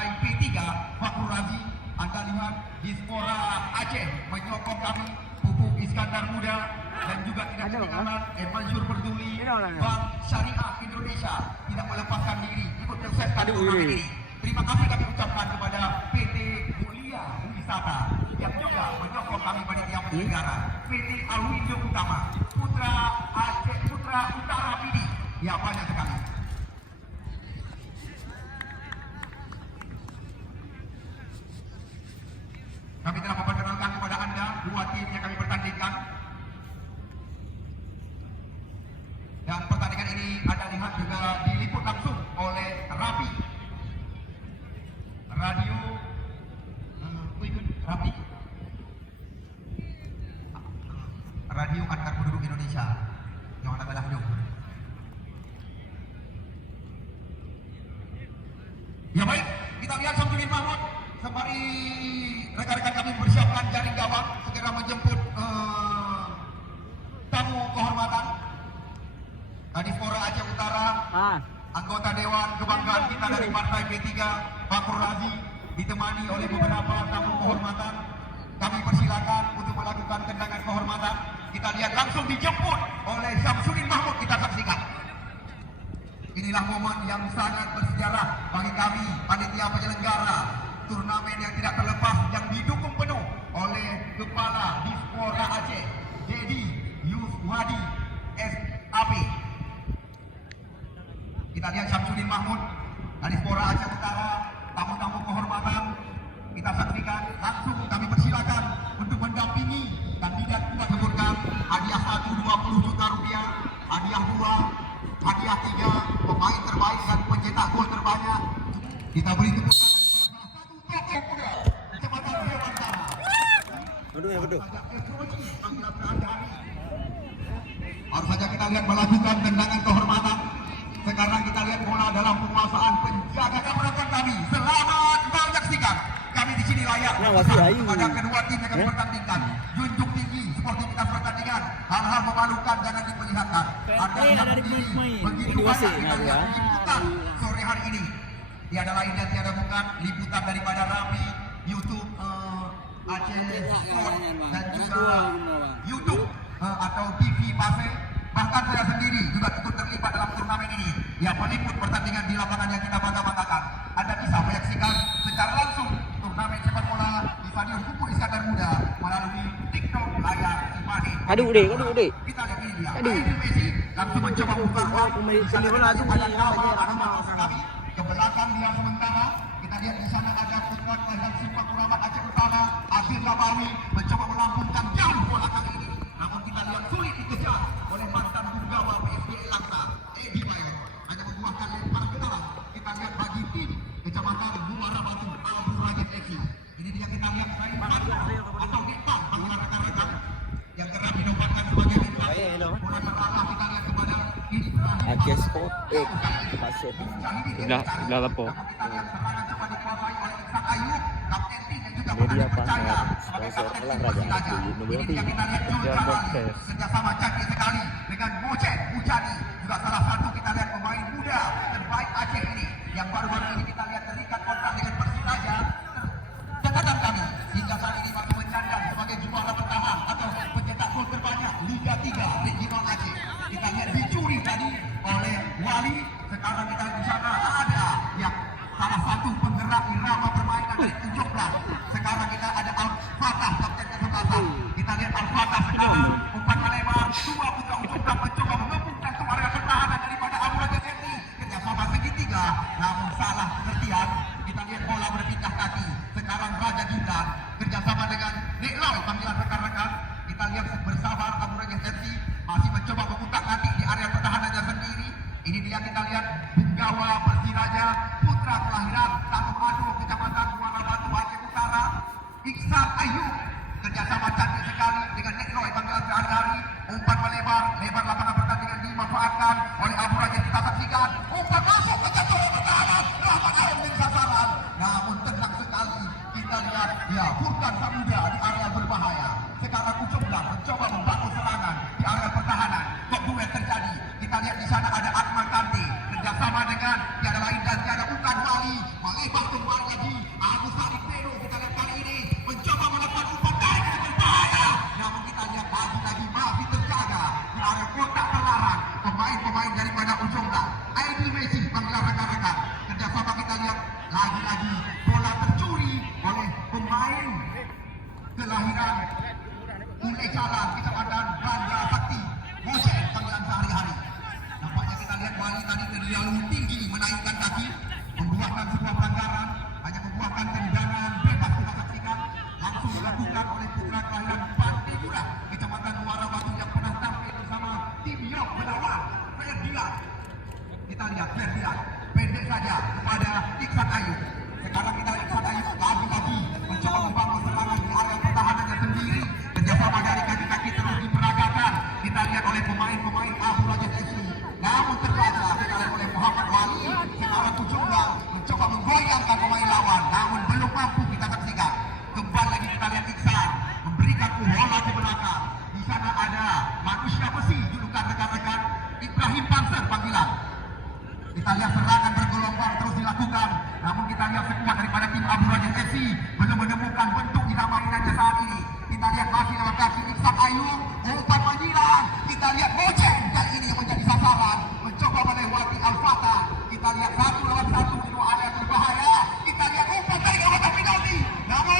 partai P3 Fakhur Razi. Anda lihat Dispora Aceh menyokong kami, Pupuk Iskandar Muda, dan juga tidak ketinggalan Mansur Berduli, Bank Syariah Indonesia tidak melepaskan diri ikut menyukseskan turnamen ini. Terima kasih kami ucapkan kepada PT Mulia Wisata yang juga menyokong kami panitia penyelenggara, PT Alwindo Utama, Putra Aceh, Putra Utara PD, ya banyak sekali. Kami telah memperkenalkan kepada Anda dua tim yang kami pertandingkan. Dan pertandingan ini Anda lihat juga diliput langsung oleh Rapi Radio Rapi Radio Antar Penduduk Indonesia yang ada dalam hidup. Ya baik, kita lihat Samsudin Mahmud sembari rekan-rekan kami mempersiapkan jaring gawang segera menjemput tamu kehormatan Dispora Aceh Utara, anggota Dewan Kebanggaan kita dari Partai P3 Fakhur Razi, ditemani oleh beberapa tamu kehormatan. Kami persilakan untuk melakukan tendangan kehormatan. Kita lihat langsung dijemput oleh Samsudin Mahmud, kita saksikan. Inilah momen yang sangat bersejarah bagi kami panitia penyelenggara turnamen yang tidak terlepas, yang didukung penuh oleh Kepala Dispora Aceh Dedi Yuswadi SAP. Kita lihat Samsudin Mahmud dari Dispora Aceh Utara, tamu-tamu kehormatan. Kita saksikan langsung, kami persilakan untuk mendampingi kandidat. Kita sebutkan hadiah 1 20 juta rupiah, hadiah 2, hadiah 3, pemain terbaik dan pencetak gol terbanyak. Kita beri tepuk tangan kepada satu tokoh muda. Baru saja kita lihat melakukan tendangan kehormatan. Sekarang kita lihat bola dalam penguasaan penjaga keberatan kami. Selamat menyaksikan. Kami di sini layak pada kedua tim yang kami pertandingkan. Junjung tinggi sportivitas pertandingan. Hal-hal memalukan jangan diperlihatkan. Ada yang berdiri begitu banyak kita lihat liputan sore hari ini. Tiada lain dan tiada bukan liputan daripada Rapi, YouTube Aceh Sport, dan juga YouTube atau TV Pase. Bahkan saya sendiri juga ikut terlibat dalam turnamen ini yang meliput pertandingan di lapangan yang kita bangga-banggakan. Anda bisa menyaksikan secara langsung turnamen sepak bola di Stadion Pupuk Iskandar Muda melalui TikTok layar Simani. Aduh, dek. Kita lihat ini dia. Lionel Messi langsung mencoba buka ruang. Ke belakang dia sementara. Kita lihat di sana ada putra kelahiran Sepak Bola Aceh Utara, Azir Labawi, mencoba melambungkan jauh bola kali ini. Namun kita lihat sulit dikejar oleh mantan punggawa PSBL Langsa, Edi Mayor. Hanya membuahkan lempar ke dalam. Kita lihat bagi tim Kecamatan Muara Batu, Abu Rajin FC. Ini dia kita lihat main atau Depan panggilan rekan-rekan yang kerap dinobatkan sebagai lempar. Bola terarah kita lihat kepada ini. Aceh Sport Pasir. Dah po. Media partner sponsor olahraga Unity kerjasama canggih sekali dengan Mocet Ucani, juga salah satu kita lihat pemain muda terbaik Aceh ini yang baru-baru ini kita lihat terikat kontrak dengan Persiraja. Catatan kami hingga saat ini masih menyandang sebagai juara bertahan atau pencetak gol terbanyak Liga 3 Regional Aceh. Kita lihat dicuri tadi oleh Wali. Sekarang kita di sana ada yang salah satu penggerak irama permainan dari 17. Sekarang kita ada Al-Fatah, kapten kesebelasan. Kita lihat Al-Fatah sekarang umpan melebar, dua putra ujungkan mencoba mengepungkan ke area pertahanan daripada Abu Raja Serti. Kerjasama segitiga, namun salah pengertian. Kita lihat bola berpindah kaki. Sekarang Raja Gibran kerjasama dengan Nekloy, panggilan rekan-rekan. Kita lihat bersabar Abu Raja Serti masih mencoba memutar nanti di area pertahanannya sendiri. Ini dia kita lihat punggawa Persiraja, putra kelahiran Tanjung Madu, Kecamatan Muara Batu, Aceh Utara, Iksan Ayub. Kerjasama cantik sekali dengan Nekloy, panggilan sehari-hari. Umpan melebar, lebar lapangan pertandingan dimanfaatkan oleh Abu Raja. Kita saksikan umpan masuk ke jatuh pertahanan, Rahmat Amin sasaran. Namun tenang sekali kita lihat ya Furkan Samuda di area berbahaya. Sekarang U11 mencoba membangun serangan di area pertahanan. Kok duel terjadi? Kita lihat di sana ada Akmal Tanti kerjasama dengan tiada lain dan tiada bukan Wali melebar kembali lagi-lagi bola tercuri oleh pemain kelahiran Ule Jalan, Kecamatan Banda Sakti, Mojen, panggilan sehari-hari. Nampaknya kita lihat Wali tadi terlalu tinggi menaikkan kaki, membuahkan sebuah pelanggaran, hanya membuahkan tendangan bebas. Kita saksikan langsung dilakukan oleh putra kelahiran Pantai Muda, Kecamatan Muara Batu yang pernah tampil bersama tim Yok melawan Ferdian. Kita lihat Ferdian pendek saja kepada Iksan Ayu. Sekarang kita lihat Iksan Ayu lagi-lagi mencoba membangun serangan di area pertahanannya sendiri. Kerjasama dari kaki-kaki terus diperagakan. Kita lihat oleh pemain-pemain Abu Rajas FC. Namun terbaca kita lihat oleh Muhammad Wali sekarang Ujunglah mencoba menggoyangkan pemain lawan. Namun belum mampu kita saksikan. Kembali lagi kita lihat Iksan memberikan bola ke belakang. Di sana ada manusia besi julukan rekan-rekan Ibrahim Panser panggilan. Kita lihat serangan bergelombang terus dilakukan. Namun kita lihat sekuat daripada tim Abu Rajas FC belum menemukan bentuk di mainannya saat ini. Kita lihat masih dalam kaki Iksan Ayu, umpan panggilan. Kita lihat Mojen kali ini yang menjadi sasaran, mencoba melewati Al-Fatah. Kita lihat 1 lawan 1 di luar area berbahaya. Kita lihat umpan dari kawasan penalti. Namun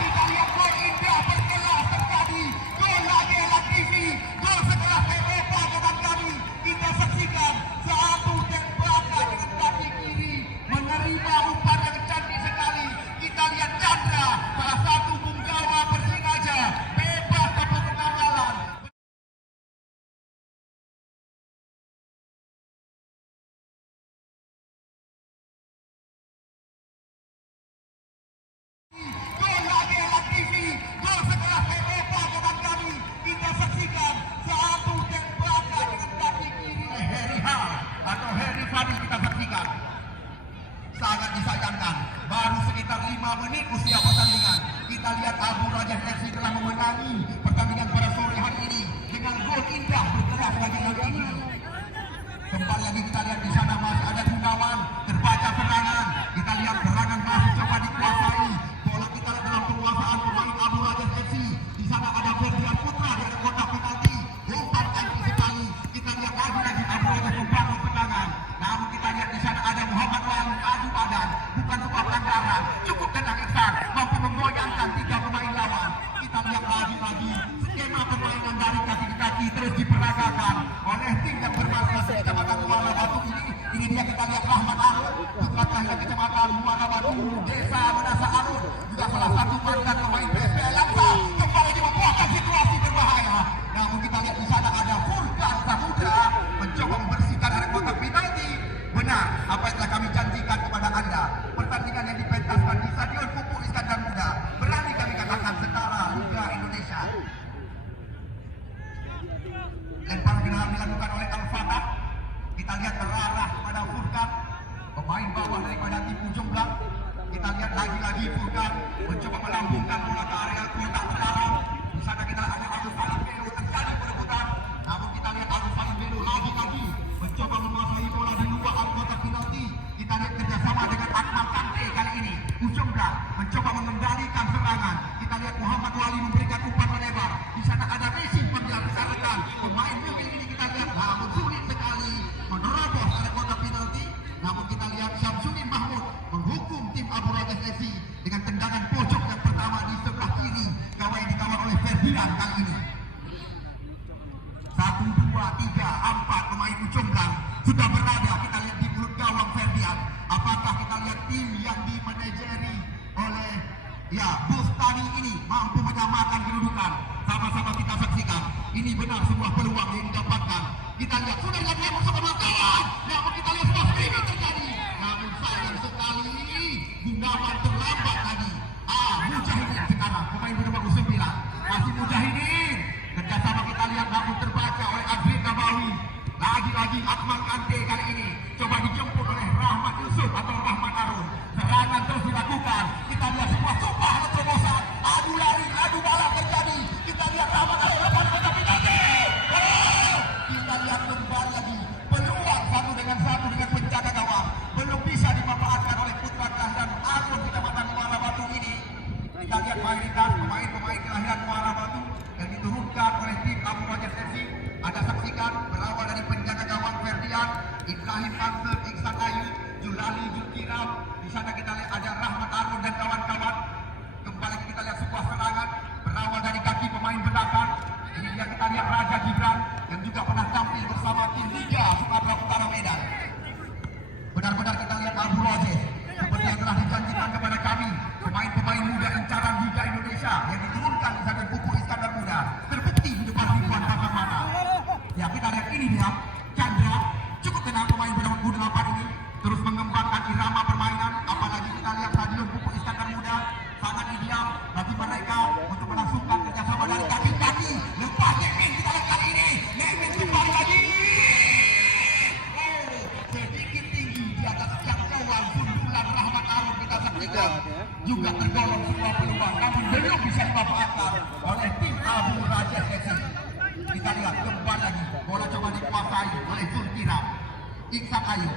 kita lihat gol indah berkelas terjadi. Gol lagi TV, gol sekelas Eropa dengan kami. Kita saksikan satu tembakan dengan kaki kiri menerima umpan yang cantik sekali. Kita lihat Chandra, salah satu punggawa Persiraja, bebas tanpa pengawalan. Gol lagi TV, gol sekelas Eropa dengan kami. Kita saksikan satu tembakan dengan kaki kiri Heri Hal atau Heri Fadi kita saksikan. Sangat disayangkan, baru sekitar 5 menit usia pertandingan. Kita lihat Abu Rajas FC telah memenangi pertandingan pada sore hari ini dengan gol indah bergerak bagi gol ini. Kembali lagi kita lihat di sana masih ada Gunawan, terbaca serangan. Kita lihat serangan masih coba dikuasai. Bola kita lihat dalam penguasaan pemain Abu Rajas FC. Di sana ada Ferdian Putra di kotak penalti. Umpan cantik sekali. Kita lihat lagi Abu Rajas membangun serangan. Namun kita lihat di sana ada Muhammad Wali adu badan, bukan sebuah pelanggaran. Cukup tenang Iksan, mampu menggoyangkan 3 pemain lawan. Kita lihat lagi skema permainan dari kaki ke kaki terus diperagakan oleh tim yang bermarkas di Kecamatan Muara Batu ini. Ini dia kita lihat Rahmat Arun, putra kelahiran Kecamatan Muara Batu, Desa Menasa Arun, juga salah satu mantan pemain PSPL Langsa, kembali membuahkan situasi berbahaya. Namun kita lihat di sana ada Furkan Samudra mencoba membersihkan area kotak penalti. Benar apa yang telah kami janjikan kepada Anda. Pertandingan yang dipentaskan di Stadion Pupuk Iskandar Muda berani kami katakan setara Liga Indonesia. Lempar gelang dilakukan oleh Al-Fatah. Kita lihat terarah pada Furkan, pemain bawah daripada tim Ujung Blang. Kita lihat lagi-lagi Furkan mencoba melambungkan bola ke area kotak sekarang. Di sana kita ada Agus Salim Belu terjadi perebutan. Namun kita lihat Agus Salim Belu lagi-lagi mencoba menguasai bola di luar kotak penalti. Kita lihat kerjasama dengan Akmal Kante kali ini. Ujung Blang mencoba mengendalikan serangan. Kita lihat Muhammad Wali memberikan umpan melebar. Di sana ada Messi panggilan rekan-rekan. Pemain mobil ini kita lihat namun sulit sekali menerobos area kotak penalti. Namun kita lihat Syamsuddin Mahmud menghukum tim Abu Rajas FC dengan tendangan pojok yang pertama di sebelah kiri. Gawai dikawal oleh Ferdian kali ini. 1, 2, 3, 4 pemain Ujung Blang sudah berada. Kita lihat di mulut gawang Ferdian. Apakah kita lihat tim yang dimanajeri oleh Bustani ini mampu menyamakan kedudukan? Sama-sama kita saksikan. Ini benar sebuah peluang yang didapatkan. Kita lihat sudah dilakukan bersama kawan. Namun kita lihat sebuah skrimming terjadi. Namun sayang sekali Gunawan terlambat tadi. Mujahidin sekarang pemain bernomor 9. Masih Mujahidin. Kerjasama kita lihat namun terbaca oleh Adrian Nabawi. Lagi-lagi Akmal Kante kali ini coba dijemput oleh Rahmat Yusuf atau Rahmat Arun. Serangan terus dilakukan. Kita lihat sebuah sumpah atau terobosan. Adu lari, adu balap terjadi. Kita lihat Rahmat Arun lepas kotak penalti. Kita lihat kembali lagi peluang 1-1 dengan penjaga gawang. Belum bisa dimanfaatkan oleh putra kelahiran Arun Kecamatan Muara Batu ini. Kita lihat mayoritas pemain-pemain kelahiran Muara Batu yang diturunkan oleh tim Abu Rajas FC. Anda saksikan berawal dari penjaga gawang Ferdian, Ibrahim Panser, Iksan Ayu, Julali, Julkiram. Di sana kita lihat ada Rahmat Arun dan kawan-kawan. Kembali kita lihat sebuah serangan berawal dari kaki pemain belakang. Ini dia kita lihat Raja Gibran yang juga pernah tampil bersama tim Liga Sumatera Utara Medan. Benar-benar kita lihat Abu Rojeh seperti yang telah dijanjikan kepada kami, pemain-pemain muda incaran Liga Indonesia yang diturunkan di sana Pupuk Iskandar Muda terbukti di depan ribuan pasang mata. Ya, kita lihat ini dia Chandra, cukup tenang pemain bernomor 8 ini terus mengembangkan irama permainan. Apalagi kita lihat stadion Pupuk Iskandar Muda sangat ideal bagi mereka untuk melangsungkan kerjasama dari kaki-kaki. Lepas Nekmin, kita lihat kali ini Nekmin kembali lagi. Sedikit tinggi di atas jangkauan sundulan Rahmat Arun kita saksikan juga tergolong sebuah peluang, namun belum bisa dimanfaatkan oleh tim Abu Rajah FC. Kita lihat kembali lagi bola coba dikuasai oleh Zulkira, Iksan Ayu,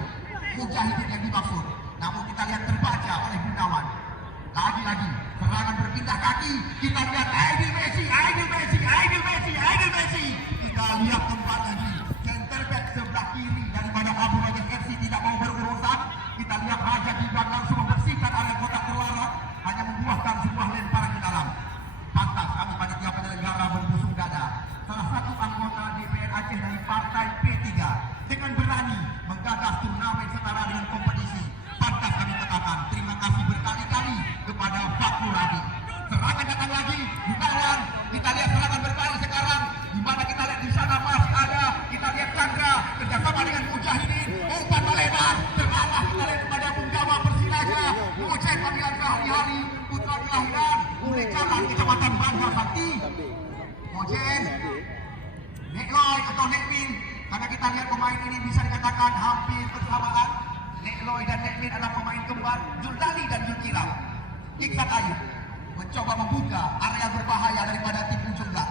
Mujahidin yang dimaksud, namun kita lihat terbaca oleh Gunawan. Lagi-lagi serangan berpindah kaki, kita lihat Aidil Messi. Kita lihat kembali lagi center back sebelah kiri daripada Abu Rajah FC tidak mau berurusan. Kita lihat Raja Gibran langsung membersihkan area kotak terlarang, hanya membuahkan sebuah lemparan ke dalam. Pantas kami panitia penyelenggara berbusung dada, salah satu anggota DPR Aceh dari partai P3 dengan berani menggagas turnamen setara dengan kompetisi. Pantas kami katakan terima kasih berkali-kali kepada Fakrul Hadi. Serangan datang lagi, Gunawan. Kita lihat serangan berbalik sekarang, di mana kita lihat di sana masih ada. Kita lihat Chandra kerjasama dengan Mujahidin. Umpan melebar, terarah kita lihat kepada Punggawa Persilaja. Mocek panggilan hari-hari, putra kelahiran Ule Jalan, Kecamatan Bangsa Sakti. Mocek, Nekloy atau Nekmin, karena kita lihat pemain ini bisa dikatakan hampir bersamaan. Nekloy dan Nekmin adalah pemain kembar Julali dan Julkiram. Iksan Ayu mencoba membuka area berbahaya daripada tim ujung belak.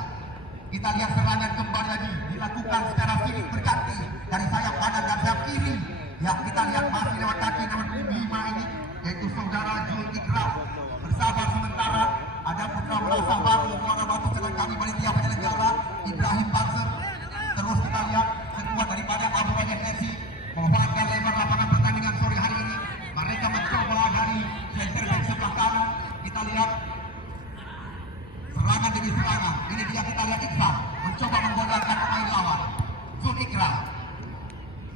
Kita lihat serangan kembali lagi dilakukan secara silih berganti dari sayap kanan dan sayap kiri. Ya, kita lihat masih lewat kaki nomor 5 ini, yaitu saudara Jul Ikram. Bersabar sementara, ada putra merasa baru Muara Batu dengan kami panitia penyelenggara Ibrahim Banser. Terus kita lihat sekuat daripada Abu Rajah FC memanfaatkan lebar lapangan pertandingan sore hari ini. Mereka mencoba dari center back sebelah kanan. Kita lihat serangan demi serangan. Ini dia kita lihat Iksan mencoba menggodalkan pemain lawan. Zul Ikram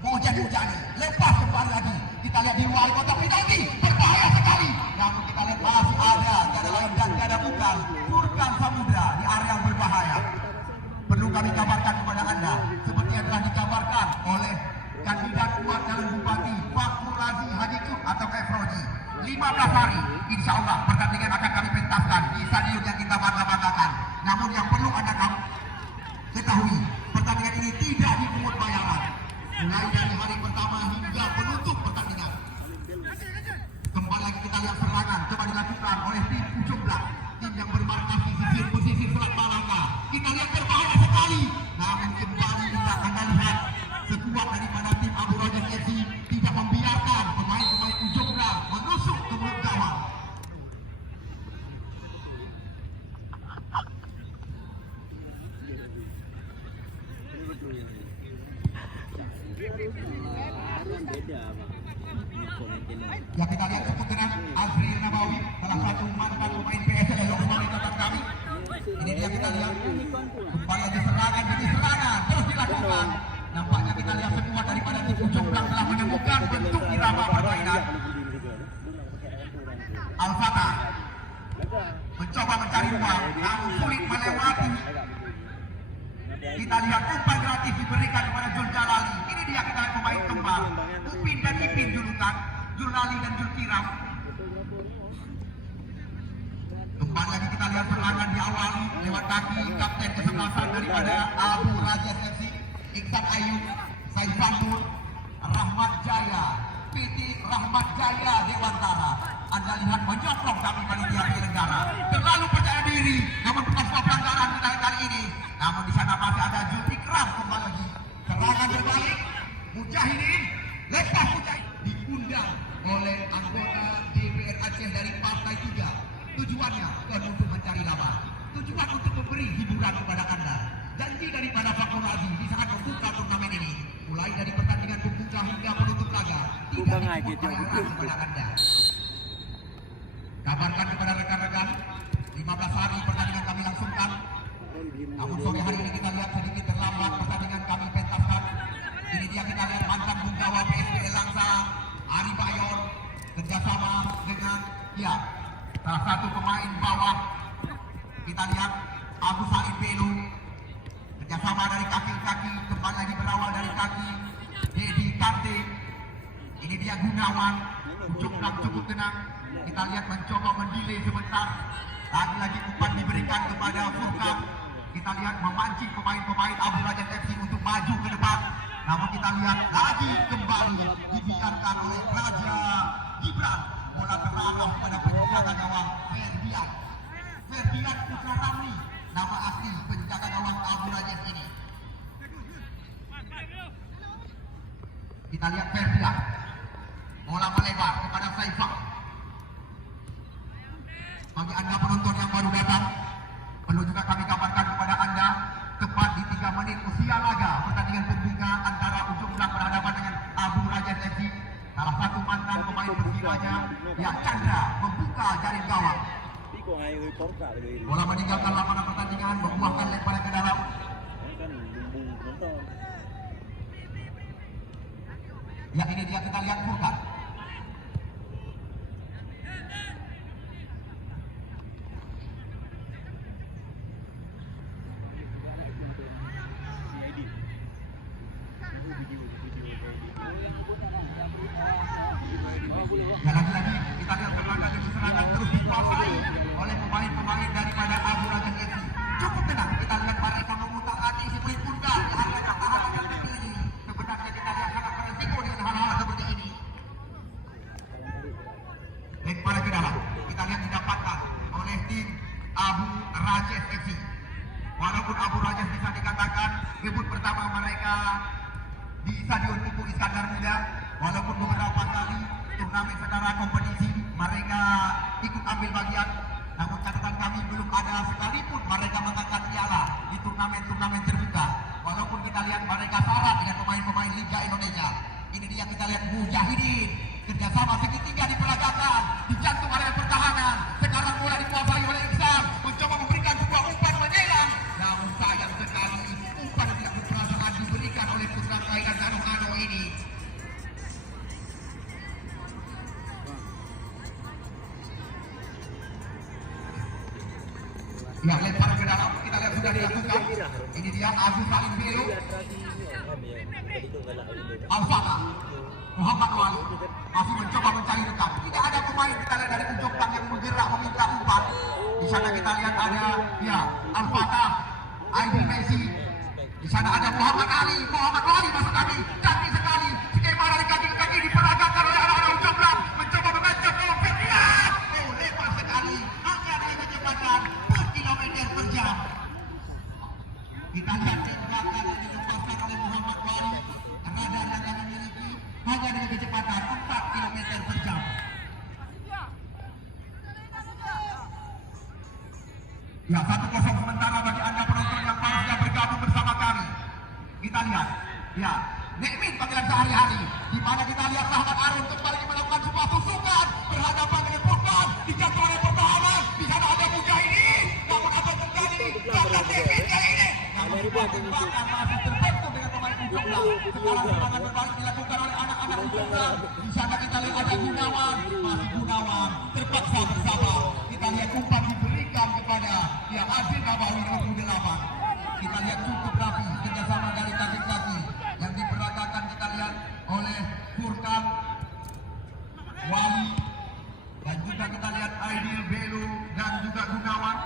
mau jadi Ujani, lepas kembali lagi. Kita lihat di luar kotak penalti, berbahaya sekali. Namun kita lihat masih ada tiada lain dan tiada bukan Furkan Samudra di area yang berbahaya. Perlu kami kabarkan kepada Anda, seperti yang telah dikabarkan oleh kandidat kuat calon bupati Fakrul Hadi Haji Cuk atau Efroji. 15 hari, insya Allah pertandingan akan kami pentaskan di stadion yang kita bangga-banggakan. Namun yang perlu Anda ketahui, pertandingan ini tidak dipungut bayaran. Mulai dari hari pertama hingga penutup pertandingan. Kembali lagi kita lihat serangan coba dilakukan oleh tim ujung belak, tim yang bermarkas di sisir pesisir Selat Malaka. Kita lihat berbahaya sekali. Namun kembali kita akan lihat sekuat daripada tim Abu Rajah FC tidak membiarkan pemain-pemain ujung belak menusuk ke mulut gawang. Ya, kita lihat cukup dengan Azril Nabawi, salah satu mantan pemain PSL yang kembali datang kami. Ini dia kita lihat kembali lagi serangan demi serangan terus dilakukan. Nampaknya kita lihat sekuat daripada tim ujung belak telah menemukan bentuk irama permainan. Al-Fatah mencoba mencari ruang, namun sulit melewati. Kita lihat umpan gratis diberikan kepada Jul Jalali. Ini dia kita lihat pemain kembar Upin dan Ipin julukan, Julali dan Julkiram. Kembali lagi kita lihat serangan diawali lewat kaki kapten kesebelasan daripada Abu Rajah FC, Iksan Ayu, Saifanur, Rahmat Jaya, PT Rahmat Jaya Dewantara. Anda lihat menyokong kami panitia penyelenggara. Terlalu percaya diri, namun bukan sebuah pelanggaran kita kali ini. Namun di sana masih ada Zulfikram kembali lagi. Serangan berbalik, Mujahidin, lepas Mujahidin diundang oleh anggota DPR Aceh dari Partai 3. Tujuannya bukan untuk mencari laba, tujuan untuk memberi hiburan kepada Anda. Janji daripada Fakrul Hadi di saat membuka turnamen ini, mulai dari pertandingan pembuka hingga penutup laga, tidak dipercayakan kepada Anda. Kabarkan kepada rekan-rekan, 15 hari pertandingan kami langsungkan. Namun sore hari ini kita lihat sedikit terlambat pertandingan kami pentaskan. Ini dia kita lihat mantan punggawa PSBL Langsa, Ari Bayor, kerjasama dengan salah satu pemain bawah. Kita lihat Abu Said Belu, kerjasama dari kaki-kaki, kembali lagi berawal dari kaki. Dedi Kante, ini dia Gunawan, cukup tenang. Kita lihat mencoba mendelay sebentar. Lagi-lagi umpan diberikan kepada Furkan. Kita lihat memancing pemain-pemain Abu Rajas FC untuk maju ke depan. Namun kita lihat lagi kembali dibiarkan oleh Raja Gibran. Bola terarah pada penjaga gawang Ferdian Putra Ramli, nama asli penjaga gawang Abu Rajas ini. Kita lihat Ferdian, bola melebar kepada Saifah. Bagi anda penonton yang baru datang, perlu juga kami kabarkan kepada anda, tepat di 3 menit usia laga pertandingan pembuka antara Ujung Belang berhadapan dengan Abu Rajas FC. Salah satu mantan pemain Persibanya, Chandra, membuka jaring gawang. Bola meninggalkan lapangan pertandingan, membuahkan lemparan ke dalam. Ini dia kita lihat Furkan. Lagi-lagi kita lihat serangan demi serangan terus dikuasai oleh pemain-pemain daripada Abu Rajas FC. Cukup tenang, kita lihat mereka memutar hati si pelit punca di area pertahanan yang terpilih. Sebenarnya kita lihat sangat beresiko dengan hal-hal seperti ini. Lemparan ke dalam, kita lihat didapatkan oleh tim Abu Rajas FC. Walaupun Abu Rajas bisa dikatakan debut pertama mereka di Stadion Tugu Iskandar Muda, walaupun beberapa kali turnamen secara kompetisi mereka ikut ambil bagian, namun catatan kami belum ada sekalipun mereka mengangkat piala di turnamen-turnamen terbuka. Walaupun kita lihat mereka syarat dengan pemain-pemain Liga Indonesia. Ini dia kita lihat Mujahidin, kerjasama segitiga diperagakan di jantung area pertahanan. Sekarang bola dikuasai oleh Iksan, mencoba memberikan sebuah umpan menyelam, namun sayang sekali umpan yang tidak berperasaan diberikan oleh putra kelahiran Ano ini. Lempar ke dalam, kita lihat sudah dilakukan. Ini dia Abu Said Belu, Al-Fatah, Muhammad Wali masih mencoba mencari rekan. Tidak ada pemain kita lihat dari ujung belakang yang bergerak meminta umpan. Di sana kita lihat ada Al-Fatah, Aidi Messi. Di sana ada Muhammad Ali masuk kaki, cantik sekali. Skema dari kaki ke kaki diperagakan oleh anak-anak ujung belakang. Mencoba mengancam gawang Ferdian. Lepas sekali, hanya dengan kecepatan kilometer per jam. Kita lihat tembakan yang dilepaskan oleh Muhammad Wali, radar yang kami miliki hanya dengan kecepatan 4 km per jam. Ya, 1-0 sementara bagi anda penonton yang baru saja bergabung bersama kami. Kita lihat, Nekmin panggilan sehari-hari, di mana kita lihat Rahmat Arun kembali melakukan sebuah tusukan berhadapan dengan Furkan di jantung area pertahanan. Di sana ada Mujahidin, namun apa terjadi? Karena Nekmin kali ini, namun tembakan masih terbentuk dengan pemain ujung belakang. Sekarang serangan berbalik dilakukan oleh anak-anak ujung belakang. Di sana kita lihat ada Gunawan, masih Gunawan terpaksa bersabar. Kita lihat umpan diberikan kepada Adil Nabawi nomor 8. Kita lihat cukup rapi kerjasama dari kaki-kaki yang diperagakan kita lihat oleh Furkan Wali, dan juga kita lihat Aidil Belu dan juga Gunawan.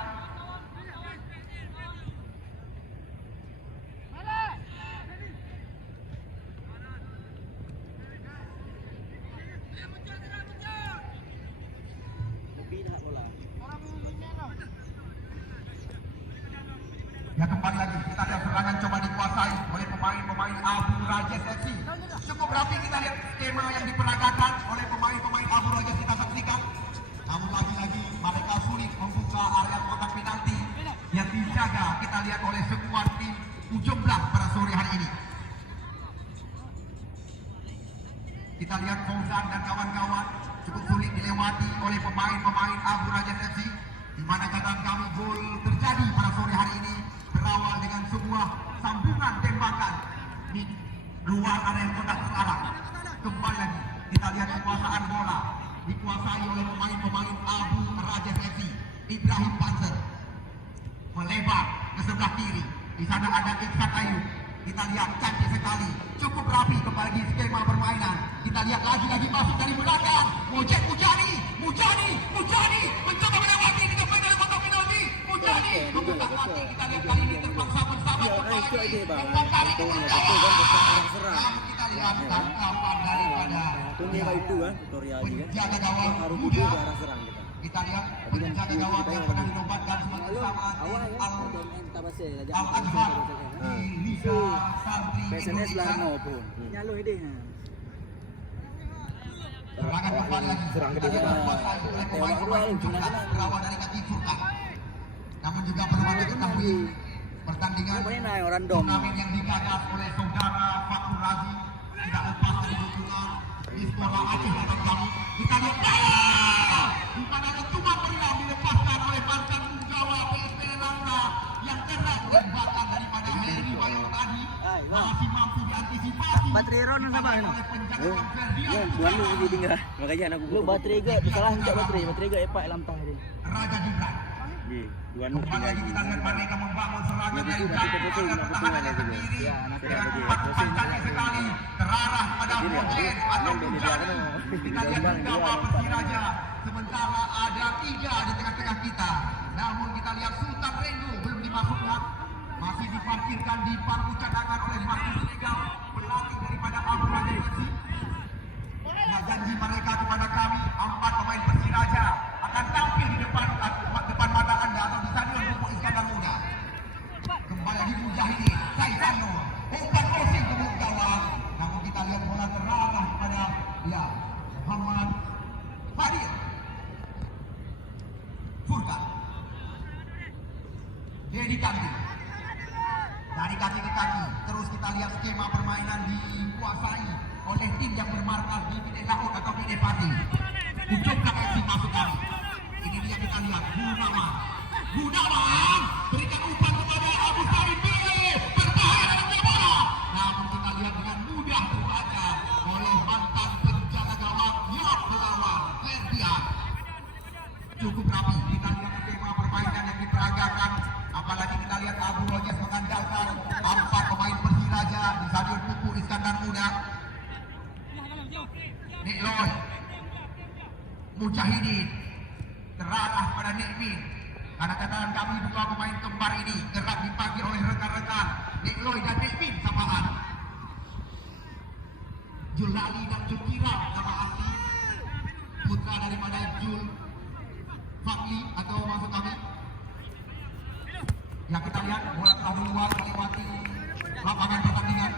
Kembali lagi kita lihat serangan coba dikuasai oleh pemain-pemain Abu Rajas FC. Cukup rapi kita lihat skema yang diperagakan oleh pemain-pemain Abu Rajas kita saksikan. Namun lagi-lagi mereka sulit membuka area kotak penalti yang dijaga kita lihat oleh sekuat tim Ujung Belang pada sore hari ini. Kita lihat Fauzan dan kawan-kawan cukup sulit dilewati oleh pemain-pemain Abu Raja FC, di mana catatan kami gol terjadi pada sore hari ini berawal dengan sebuah sambungan tembakan di luar area kotak terlarang. Kembali lagi kita lihat kekuasaan bola dikuasai oleh pemain-pemain Abu Raja FC. Ibrahim Panzer melebar ke sebelah kiri. Di sana ada Iksan Ayub. Kita lihat cantik sekali, cukup rapi kembali skema permainan. Kita lihat lagi-lagi masuk dari belakang. Mujahid Mujani mencoba melewati di depan dari kotak penalti. Mujani membuka hati. Kita lihat kali ini terpaksa bersama kembali mencari kemenangan. Kita lihat tangkapan daripada penjaga gawang muda. Kita lihat penjaga gawang yang pernah dinobatkan sebagai Al-Azhar di Liga Santri Indonesia. Serangan kembali lagi. Serang ke Kita dia. lihat dikuasai oleh pemain-pemain Jogja berawal dari kaki Furkan. Namun juga perlu diketahui pertandingan turnamen yang digagas oleh saudara Fakrul Razi tidak lepas dari dukungan di sekolah Aceh atau kami. Kita lihat bukan ada cuma meriam dilepaskan oleh mantan punggawa PSPN Langka yang keras tembakan daripada Heri Bayu tadi masih mampu diantisipasi Baterai Ron oleh sama penjaga gawang Ferdian Tuan lu jadi tinggal. Makanya anak Lu baterai ke salah hingga baterai ke epak lampah dia. Raja Gibran. Tuan Kembali lagi kita lihat mereka membangun serangan dari jauh agar pertahanannya sendiri dengan umpan cantik sekali terarah pada Mojen atau Mujani. Kita lihat Punggawa Persiraja, sementara ada 3 di tengah-tengah kita. Namun kita lihat Sultan Renu belum dimasukkan, masih diparkirkan di bangku cadangan oleh Markus Legal, pelatih daripada Abu Raja FC. Ya, janji mereka kepada kami 4 pemain Persiraja akan tampil di depan mata anda atau di stadion Pupuk Iskandar Muda. Kembali lagi Mujahidin, Saizano, umpan crossing ke mulut gawang. Namun kita lihat bola terarah kepada Muhammad Fadil Furkan. Dedi Kandi dari kaki ke kaki. Terus kita lihat skema permainan dikuasai oleh tim yang bermarkas di Bidai Laut atau Bidai Pati. Ujung aksi masuk kami. Ini dia kita lihat Gunawan berikan umpan kepada Abu Said Bile, berbahaya dalam bola. Namun kita lihat dengan mudah terbaca oleh mantan penjaga gawang Yop melawan Ferdian. Cukup rapi kita lihat skema permainan yang diperagakan. Apalagi kita lihat Abu Rojes mengandalkan 4 pemain Persiraja di stadion Pupuk Iskandar Muda. Nikloy Mujahidin terarah pada Nikmin. Karena catatan kami 2 pemain kembar ini gerak dipanggil oleh rekan-rekan Nikloy dan Nikmin samaan. Julali dan Jukira nama asli putra daripada Jul Fakli atau maksud kami. Yang kita lihat bola telah keluar melewati lapangan pertandingan,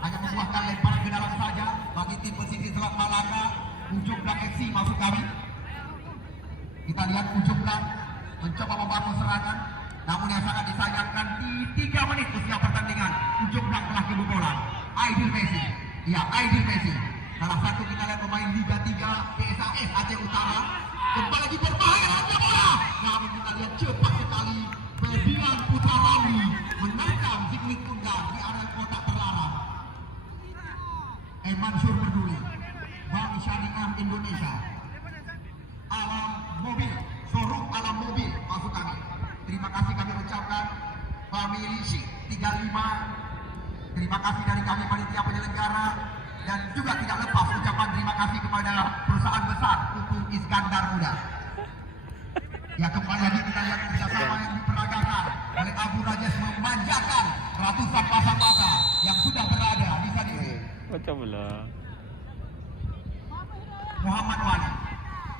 hanya membuahkan lemparan ke dalam saja bagi tim pesisir Selat Malaka. Ujung Blak FC masuk kami. Kita lihat ujung Blak mencoba membangun serangan, namun yang sangat disayangkan di 3 menit usia pertandingan ujung Blak telah kebobolan. Aidil Messi, Aidil Messi, salah satu kita lihat pemain Liga 3 PSAS Aceh Utara, kembali lagi berbahaya dalam bola. Namun kita lihat cepat sekali Ferdian Putra Ramli menangkap Zikri Tunggal di area kotak terlarang. Mansur Berduli, Bank Syariah Indonesia, Alam Mobil, Showroom Alam Mobil masuk kami. Terima kasih kami ucapkan family Syik 35. Terima kasih dari kami panitia penyelenggara, dan juga tidak lepas ucapan terima kasih kepada perusahaan besar Pupuk Iskandar Muda. Ya, kembali lagi kita lihat kerjasama yang diperagakan oleh Abu Rajes memanjakan ratusan pasang mata yang sudah berada di stadion. Macam lah. Muhammad Wali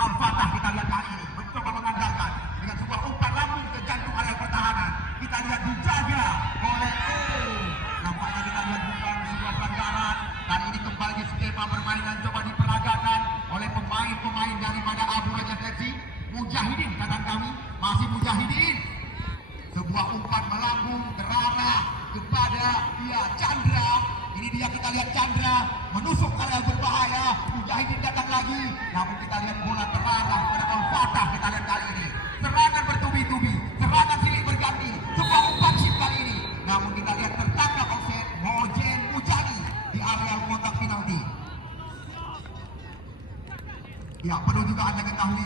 Al-Fatah kita lihat kali ini mencoba mengandalkan dengan sebuah umpan lambung ke jantung area pertahanan. Kita lihat dijaga oleh nampaknya kita lihat bukan sebuah pelanggaran. Kali ini kembali skema permainan coba diperagakan oleh pemain-pemain daripada Abu Raja FC. Mujahidin kata kami, masih Mujahidin. Sebuah umpan melambung terarah kepada Chandra. Ini dia kita lihat Chandra menusuk area berbahaya. Ya, perlu juga Anda ketahui,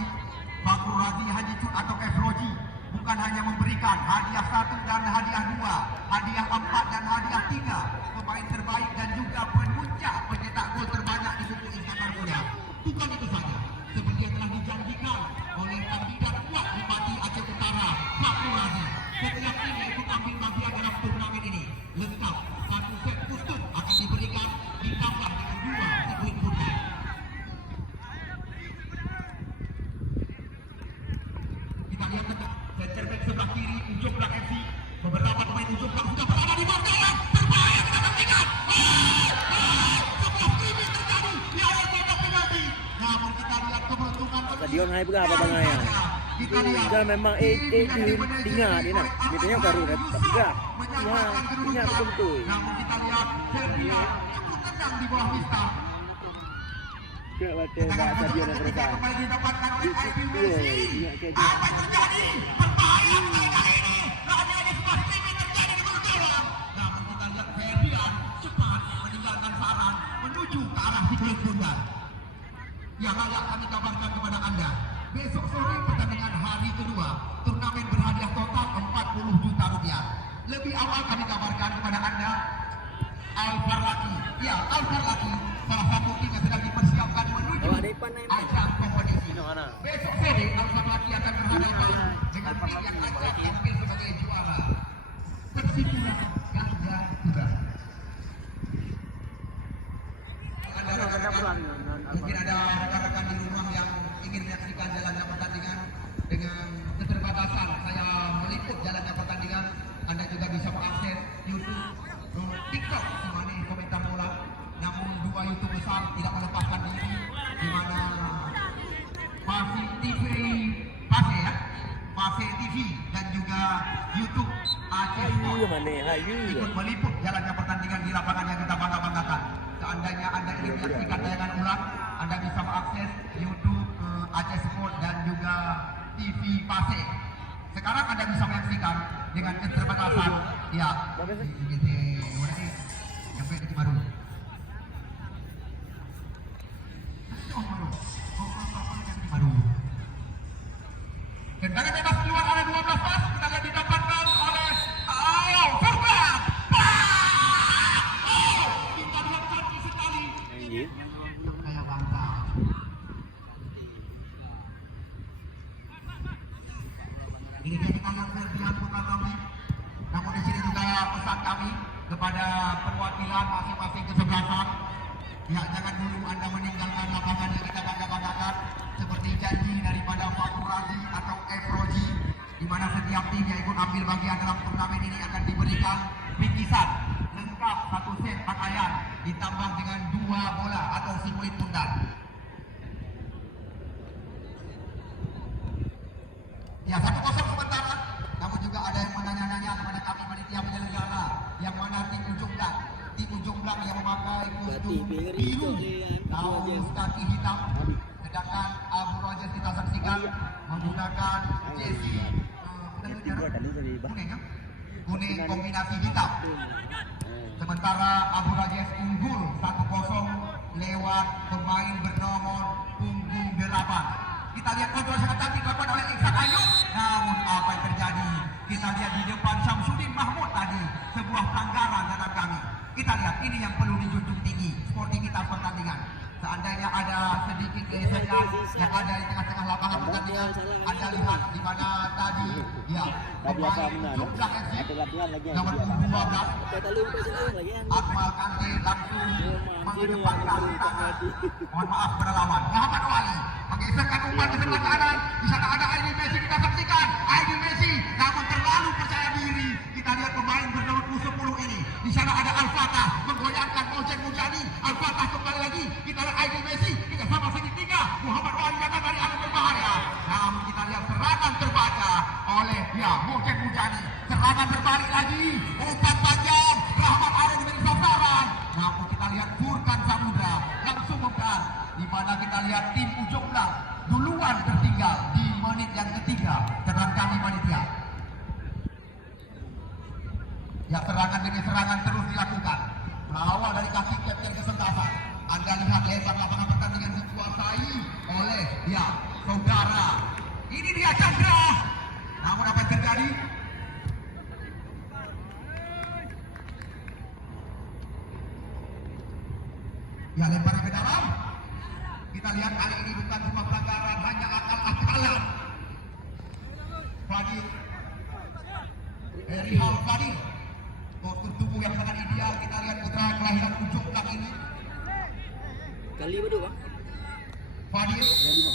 Bakru Razi Haji Cuk atau Efroji bukan hanya memberikan hadiah 1 dan hadiah 2, hadiah 4 dan hadiah 3, pemain terbaik dan juga pemuncak pencetak gol terbanyak di buku Instagram Muda. Bukan itu saja, seperti yang telah dijanjikan oleh kandidat kuat Bupati Aceh Utara, Bakru Razi, setiap tim yang ikut ambil bagian dalam turnamen ini lengkap 1 set khusus akan diberikan ditambah dengan 2 sirkuit putih. Kita lihat center back sebelah kiri ujung belakang FC, beberapa pemain ujung belakang sudah berada di markah terbaik kita saksikan. Sebuah krimis terjadi di awal babak penalti. Namun kita lihat keberuntungan Stadion hai pegang apa bangaya. kita lihat Dia memang tinggal dia nak. Ditanya baru dapat juga. Tinggal betul-betul. Namun kita lihat Serbia cukup tenang di bawah Mister. Dia baca stadion yang berbeza. Kembali didapatkan oleh IQ Messi. Apa yang terjadi? Berbahaya mereka ini. Hanya ada sebuah krimis terjadi di berjalan. Namun kita lihat Serbia cepat meninggalkan saran menuju ke arah sirkuit bundar. Yang layak kami kabarkan kepada Anda, besok sore pertandingan hari kedua, turnamen berhadiah total 40 juta rupiah. Lebih awal kami kabarkan kepada Anda, Al-Farlaki. Ya, Al-Farlaki, salah satu tim yang sedang dipersiapkan menuju ajang kompetisi. Besok sore Al-Farlaki akan berhadapan dengan tim yang akan tampil sebagai juara. Persipura Ganda Putra. Mungkin ada rekan-rekan di rumah yang ingin menyaksikan jalannya pertandingan dengan keterbatasan. Saya meliput jalannya pertandingan. Anda juga bisa mengakses YouTube, TikTok, temani komentar bola. Namun 2 YouTube besar tidak melepaskan diri, di mana Pasir TV, Pasir ya, Pasir TV dan juga YouTube Aceh Sport ikut meliput jalannya pertandingan di lapangan yang kita bangga-banggakan. Seandainya Anda ingin menyaksikan tayangan ulang, Anda bisa mengakses YouTube Aceh Sport dan juga TV Pasir. Sekarang Anda bisa menyaksikan dengan keterbatasan. Ya, sampai ke Cimaru. Tendangan bebas keluar oleh 12 pas, kita lihat didapatkan oleh Furkan. Kita lihat cantik sekali. Kayak bangsa. Ini dia kita lihat Ferdian bukan kami. Namun di sini juga pesan kami kepada perwakilan masing-masing kesebelasan. Ya, jangan dulu Anda meninggalkan lapangan yang kita bangga-banggakan seperti janji daripada Bakru Razi atau Efroji, di mana setiap tim yang ikut ambil bagian dalam turnamen ini akan diberikan bingkisan lengkap 1 set pakaian ditambah dengan 2 bola atau sirkuit tunggal. Ya, 1-0 sementara. Namun juga ada yang menanya-nanya kepada kami panitia penyelenggara, yang mana tim ujung belakang yang memakai kostum biru, kaos kaki hitam, sedangkan Abu Rogers kita saksikan menggunakan jersey kuning kombinasi hitam. Sementara Abu Rogers unggul 1-0 lewat pemain bernomor punggung 8. Kita lihat kontrol sangat cantik dilakukan oleh Iksan Ayub. Namun apa yang terjadi? Kita lihat di depan Syamsuddin Mahmud tadi sebuah pelanggaran dalam kami. Kita lihat ini yang perlu dijunjung tinggi sportivitas pertandingan. Seandainya ada sedikit gesekan yang ada di tengah-tengah lapangan pertandingan, Anda lihat di mana tadi ya pemain jumlah FC nomor 12 Akmal Kante langsung mengedepankan tangan. Mohon maaf kepada lawan. Muhammad Wali menggeserkan umpan ke sebelah kanan. Di sana ada Aidil Messi, kita saksikan Aidil Messi, namun terlalu percaya diri. Kita lihat pemain bernomor 10 ini. Di sana ada Al-Fatah menggoyangkan Mojen Mujani. Al-Fatah kembali lagi. Kita lihat Aidil Messi, kita sama segitiga. Muhammad Wali datang dari arah berbahaya. Namun kita lihat serangan terbaca oleh Mojen Mujani. Serangan terbalik lagi. Umpan panjang. Rahmat Arif menjadi sasaran. Namun kita lihat Furkan Samudra langsung memberat. Di mana kita lihat tim ujung belakang duluan tertinggal di menit yang ketiga. Dengan kami panitia. Ya, serangan demi serangan terus dilakukan. Berawal dari kaki kapten kesentasan. Anda lihat lebar lapangan pertandingan dikuasai oleh Ya, saudara. Ini dia Chandra. Namun apa yang terjadi? Ya, lempar ke dalam. Kita lihat kali ini bukan cuma pelanggaran, hanya akal-akalan. Fadil, Rihal Fadil, postur tubuh yang sangat ideal. Kita lihat putra kelahiran Ujung Blak ini. Kali berapa bang? Fadil, Kali lima.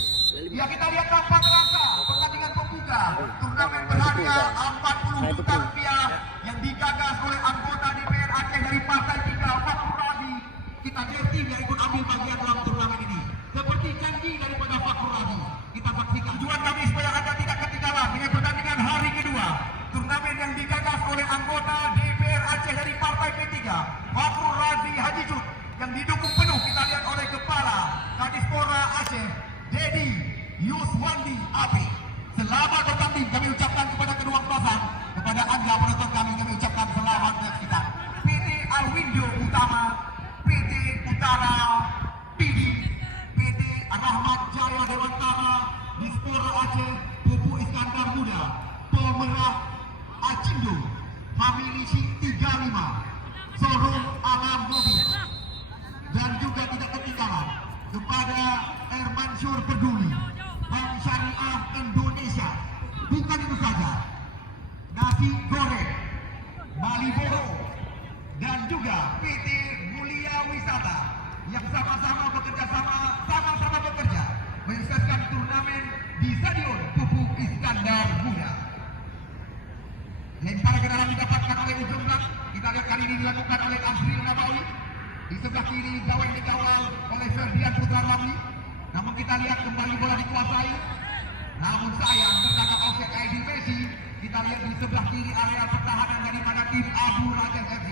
ya kita lihat tanpa terasa pertandingan pembuka turnamen berhadiah 40 juta rupiah yang digagas oleh anggota DPR Aceh dari Partai 3 Fakrul Razi. Kita jersey yang ikut ambil bagian dalam turnamen ini. Seperti janji daripada Fakrul Razi, kita saksikan. Tujuan kami supaya Anda tidak ketinggalan dengan pertandingan hari kedua turnamen yang digagas oleh anggota DPR Aceh dari Partai P3 Fakrul Razi Haji Jud, yang didukung penuh kita lihat oleh Kepala Kadispora Aceh Dedi Yuswandi Abi. Selamat bertanding kami ucapkan kepada kedua pasang, kepada Anda penonton kami ucapkan selamat menyaksikan. PT Alwindo Utama, PT Utara Pidi, PT Rahmat Jaya Dewantara, Dispora Aceh, Pupuk Iskandar Muda, Pemerah Acindo, Hamilisi 35, Showroom Alam Mobil, dan juga tidak ketinggalan kepada Air Mansur Peduli, Bank Syariah Indonesia. Bukan itu saja, nasi goreng, Maliboro, dan juga PT Mulia Wisata yang sama-sama bekerja menyukseskan turnamen di Stadion Pupuk Iskandar Muda. Lempar ke dalam didapatkan oleh Ujung Blak. Kita lihat kali ini dilakukan oleh Azril Nabawi. Di sebelah kiri gawang dikawal oleh Ferdian Putra Ramli. Namun kita lihat kembali bola dikuasai. Namun sayang tertangkap offside ID Messi. Kita lihat di sebelah kiri area pertahanan daripada tim Abu Rajas FC.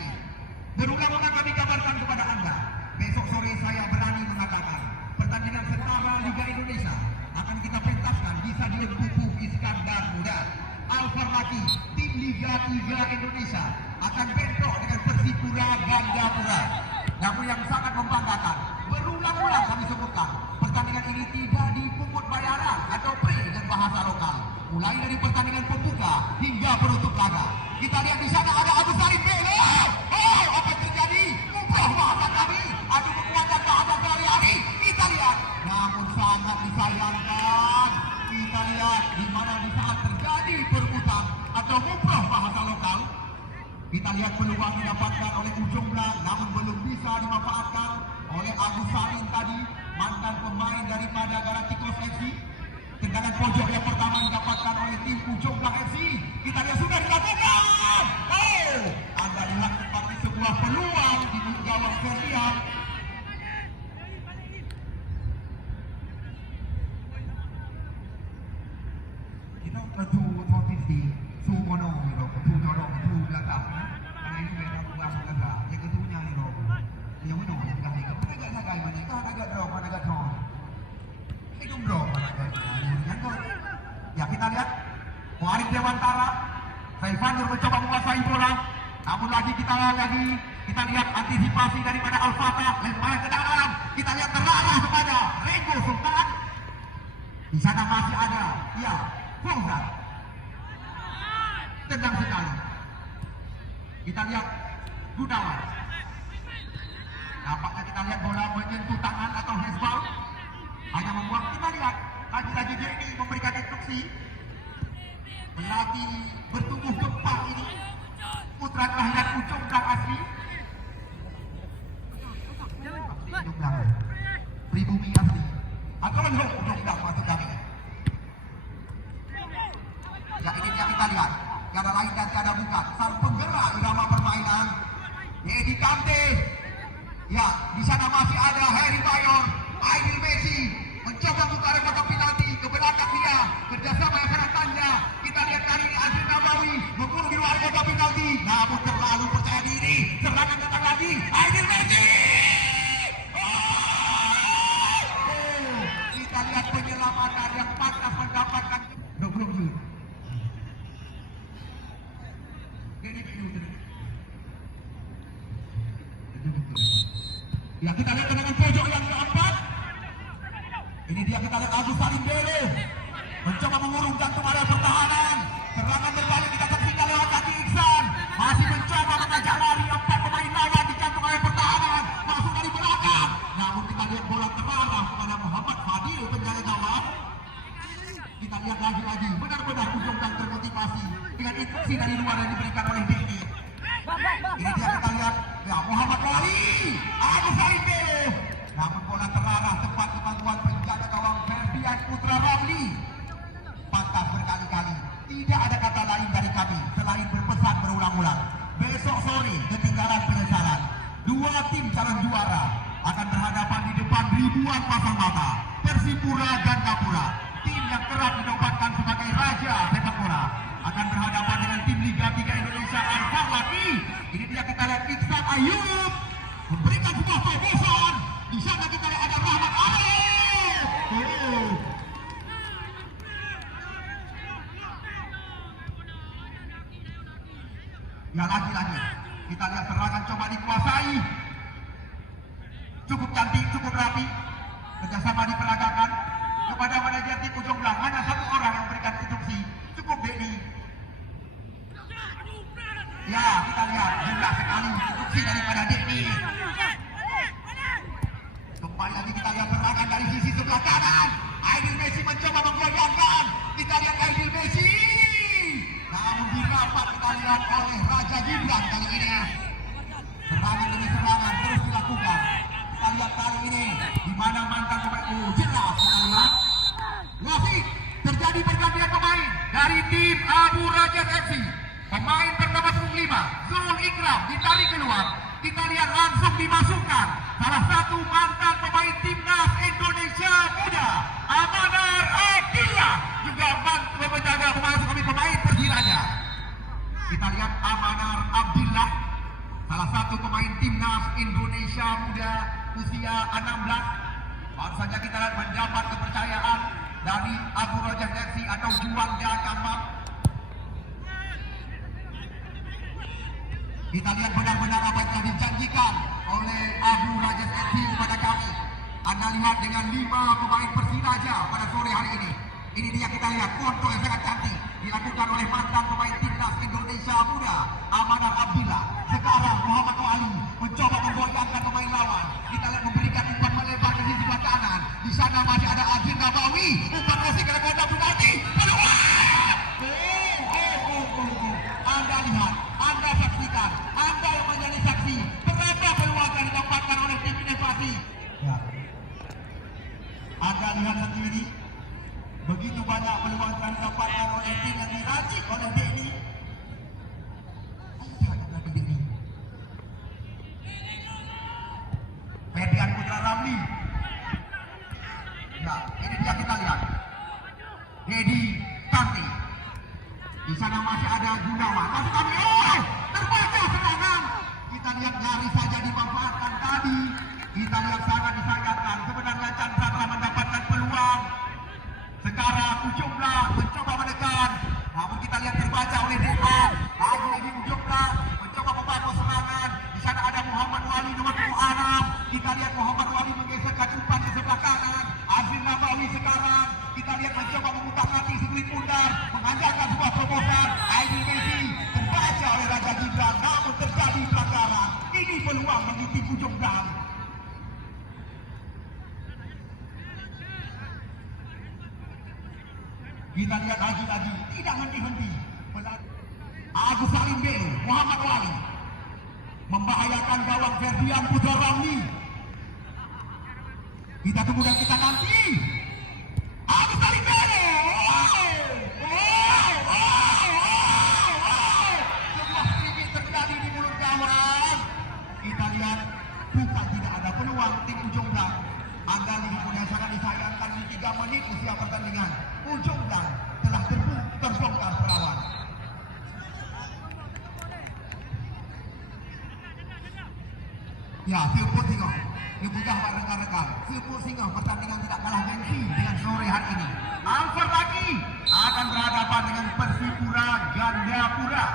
Berulang-ulang kami kabarkan kepada Anda, besok sore saya berani mengatakan pertandingan setara Liga Indonesia akan kita pentaskan di Stadion Pupuk Iskandar Muda. Al-Farlaki, tim Liga 3 Indonesia akan bentrok dengan Persipura Gandapura. Namun yang sangat membanggakan, berulang-ulang kami sebutkan, pertandingan ini tidak dipungut bayaran atau pre dengan bahasa lokal. Mulai dari pertandingan pembuka hingga penutup laga. Kita lihat di sana ada Abu Salim Belo. Oh, apa yang terjadi? Ubah bahasa kami. Adu kekuatan bahasa sehari-hari. Kita lihat. Namun sangat disayangkan. Kita lihat di mana di saat terjadi perebutan atau muprah bahasa lokal. Kita lihat peluang didapatkan oleh Ujung Blak, namun belum bisa dimanfaatkan oleh Agus Salim tadi, mantan pemain daripada Galacticos FC. Tendangan pojok yang pertama didapatkan oleh tim Ujung Blak FC. Kita lihat sudah dilakukan. Oh, Anda lihat seperti sebuah peluang di gawang Ferdian. Itu posisi Sumono, itu dorong itu belakang. Karena ini memang bukan belakang. Yang keduanya ni yang mana yang belakang ni? Mana agak sagai mana? Kau agak drop, mana agak drop. Itu drop, mana agak. Yang tu. Ya kita lihat. Muarif Dewantara, Saifan mencoba menguasai bola. Namun kita lihat antisipasi daripada Al-Fatah, lempar ke dalam. Kita lihat terarah kepada Rego Sultan. Di sana masih ada, ya, Fauzan. Tendang sekali. Kita lihat Gunawan. Nampaknya kita lihat bola menyentuh tangan atau handsball. Hanya membuang. Kita lihat lagi-lagi dia ini memberikan instruksi. Melatih bertumbuh kembang ini. Putra kelahiran Ujung Blak asli. Ujung Blak. Pribumi asli. Atau Ujung Blak maksud kami. Ya ini yang kita lihat. Tiada lain dan tiada bukan sang penggerak irama permainan Edi Kante. Ya, di sana masih ada Harry Bayor, Aidil Messi mencoba buka area kotak penalti ke belakang dia, kerjasama yang sangat tanda. Kita lihat kali ini Azril Nabawi memburu di luar kotak penalti, namun terlalu percaya diri. Serangan datang lagi, Aidil Messi. Kita lihat penyelamatan yang pantas mendapatkan. Belum. Ya kita lihat tendangan pojok yang keempat. Ini dia kita lihat Agus Salim Bele mencoba mengurung jantung area pertahanan. Serangan berbalik kita saksikan lewat kaki Iksan. Masih mencoba mengajak lari 4 pemain lawan di jantung area pertahanan. Masuk dari belakang. Namun kita lihat bola terarah kepada Muhammad Fadil penjaga gawang. Kita lihat lagi-lagi benar-benar ujung dan termotivasi dengan instruksi dari luar yang diberikan oleh Dedi. Ini dia kita lihat ya Muhammad Wali Agus Salim Bele. Namun bola terarah tepat ke pangkuan penjaga gawang Ferdian Putra Ramli. Patah berkali-kali. Tidak ada kata lain dari kami selain berpesan berulang-ulang. Besok sore ketinggalan penyesalan. Dua tim calon juara akan berhadapan di depan ribuan pasang mata. Persipura dan Gapura, tim yang kerap dinobatkan sebagai raja sepak bola, akan berhadapan dengan tim Liga 3 Indonesia Al Laki. Ini dia kita lihat Iksan Ayub memberikan sebuah terobosan. Di sana kita lihat ada Rahmat Arif. Ya lagi-lagi kita lihat serangan coba dikuasai. Cukup cantik, cukup rapi. Kerjasama diperagakan kepada manajer tim ujung belang. Hanya satu orang yang memberikan instruksi. Cukup Dedi. Ya kita lihat jumlah sekali instruksi daripada Dedi. Kembali lagi kita lihat serangan dari sisi sebelah kanan. Aidil Messi mencoba menggoyangkan. Kita lihat Aidil Messi. Namun dirapat kita lihat oleh Raja Gibran kali ini. Serangan demi serangan terus dilakukan. Kita lihat kali ini di mana mantan pemain jelas kita lihat. Masih terjadi pergantian pemain dari tim Abu Rajas FC. Pemain bernama 5 Zul Ikram ditarik keluar. Kita lihat langsung dimasukkan salah satu mantan pemain timnas Indonesia Muda, Amanar Abdillah, juga mantan penjaga pemain Persiraja. Kita lihat Amanar Abdillah, salah satu pemain timnas Indonesia Muda usia 16. Baru saja kita lihat mendapat kepercayaan dari Abu Rajas FC atau Juanda Kampak. Kita lihat benar-benar apa yang telah dijanjikan oleh Abu Rajas FC kepada kami. Anda lihat dengan 5 pemain Persiraja pada sore hari ini. Ini dia kita lihat kontrol yang sangat cantik dilakukan oleh mantan pemain timnas Indonesia Muda, Amanar Abdillah. Sekarang Muhammad Wali mencoba menggoyangkan pemain lawan. Kita lihat memberikan umpan melebar ke sisi sebelah kanan. Di sana masih ada Azin Nabawi. Umpan Rosi kena kotak penalti. Anda lihat, Anda saksikan, Anda yang menjadi saksi. Berapa peluang yang didapatkan oleh tim inovasi? Ya. Anda lihat sendiri, begitu banyak peluang yang didapatkan oleh tim yang diracik oleh Dedi. Ferdian Putra Ramli. Ya, ini dia kita lihat. Dedi Tanti. Di sana masih ada Gunawan. Masuk kami. Terbaca serangan. Kita lihat nyaris saja dimanfaatkan tadi. Kita lihat sangat disayangkan. Sebenarnya Chandra telah mendapatkan peluang. Sekarang Ujunglah mencoba menekan. Namun kita lihat terbaca oleh Deka. Lagi-lagi Ujunglah mencoba membangun serangan. Di sana ada Muhammad Wali nomor 26. Kita lihat Muhammad Wali menggeserkan umpan ke sebelah kanan. Azin Nabawi sekarang. Kita lihat mencoba memutar hati sebelit pundar. Mengajarkan sebuah terobosan. Aidil Messi terbaca oleh Raja Gibran. Namun terjadi pelanggaran. Ini peluang bagi tim Ujung Belang. Kita lihat lagi-lagi. Tidak henti-henti. Agus Salim Bele, Muhammad Wali membahayakan gawang Ferdian Putra Ramli. Kita tunggu dan kita nanti. Agus Salim Bele. Sebuah sedikit terjadi di mulut gawang. Kita lihat bukan tidak ada peluang tim Ujung Belang. Anda lihat yang sangat disayangkan di 3 menit usia pertandingan. Ujung Belang telah terbongkar perawan. Ya, Sepur Singoh. Dibuka rekan-rekan. Sepur Singoh pertandingan tidak kalah gengsi dengan sore hari ini. Alfar Laki akan berhadapan dengan Persipura Gandapura.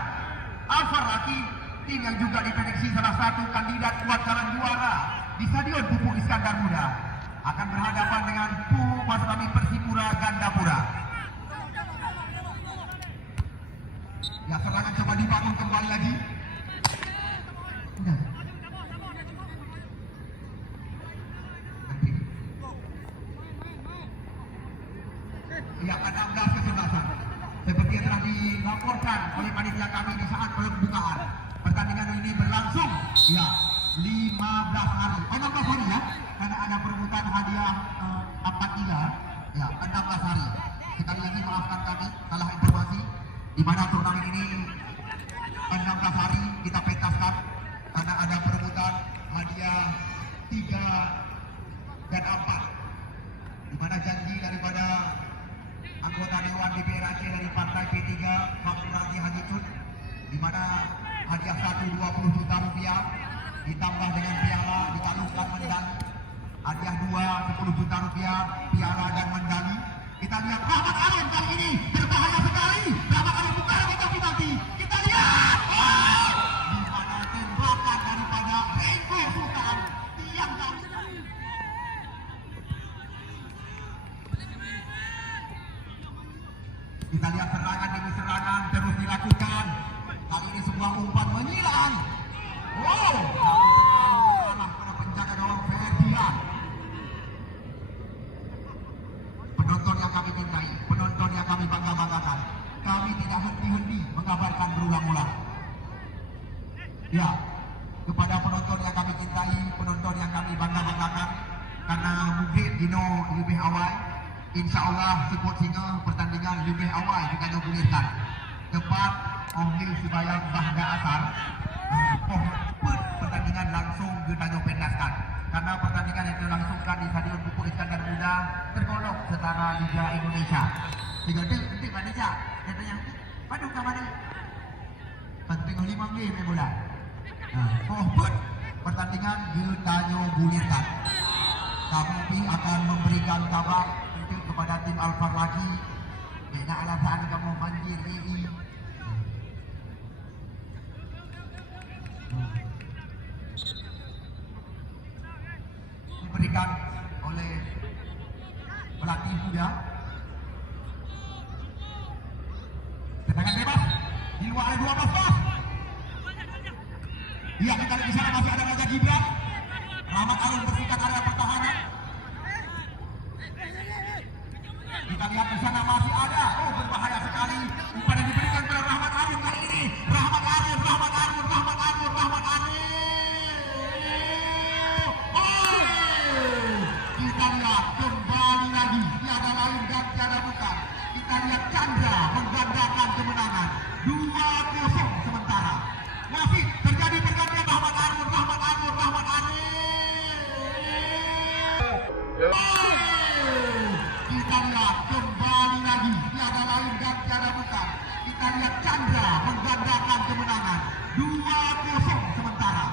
Alfar Laki, tim yang juga diprediksi salah satu kandidat kuat calon juara di Stadion Pupuk Iskandar Muda, akan berhadapan dengan dibangun kembali lagi. Sudah. Nanti. Ya, 16 kesebelasan. Seperti yang telah dilaporkan oleh panitia kami di saat pembukaan. Pertandingan ini berlangsung ya 15 hari. 16 hari ya. Karena ada perebutan hadiah 4 ya 16 hari. Sekali lagi maafkan kami salah informasi di mana turnamen ini 16 hari kita pentaskan karena ada perebutan hadiah 3 dan 4. Di mana janji daripada anggota Dewan DPR Aceh dari Partai P3 Pak Surati Haji Cud, di mana hadiah 20 juta rupiah ditambah dengan piala dikalungkan medali, hadiah 10 juta rupiah piala dan medali. Kita lihat Rahmat Arun kali ini berbahaya sekali. Rahmat Arun buka kotak penalti. Kita lihat di mana tembakan daripada Rengko Sultan tiang kali. Kita lihat serangan demi serangan terus dilakukan. Kali ini sebuah umpan menyilang. Wow, arah pada penjaga gawang Ferdian. Penonton yang kami cintai, penonton yang kami bangga-banggakan. Kami tidak henti-henti mengabarkan berulang-ulang. Ya, kepada penonton yang kami cintai, penonton yang kami bangga-banggakan. Karena mungkin Dino lebih awal. Insya Allah support singa pertandingan lebih awal kita gulirkan. Tepat Omni Subayang Bahda Asar. Pertandingan langsung kita pendaskan. Karena pertandingan yang dilangsungkan di Stadion Pupuk Iskandar Muda tergolong setara Liga Indonesia. Tiga penting Indonesia. Katanya, Bandung ke mana? Penting 5 game bola. Pertandingan kita gulirkan. Kami akan memberikan kabar kepada tim Alfar lagi. Bina alasan kamu banjir ini. Diberikan oleh pelatih muda. Tendangan bebas di luar area 12 pas. Iya, kita lihat di sana masih ada Raja Gibran. Rahmat Arun bersihkan area pertahanan. Kita lihat di sana masih ada. Oh, berbahaya sekali. Umpan yang diberikan kepada Rahmat Arun kali ini. Rahmat Arun. Oh, kita lihat kembali lagi. Tiada lain dan tiada bukan. Kita lihat Chandra menggandakan kemenangan. 2-0 sementara. Masih terjadi pergantian Rahmat Arun. Kita lihat kembali lagi, tiada lain dan tiada bukan. Kita lihat Chandra menggandakan kemenangan 2-0 sementara.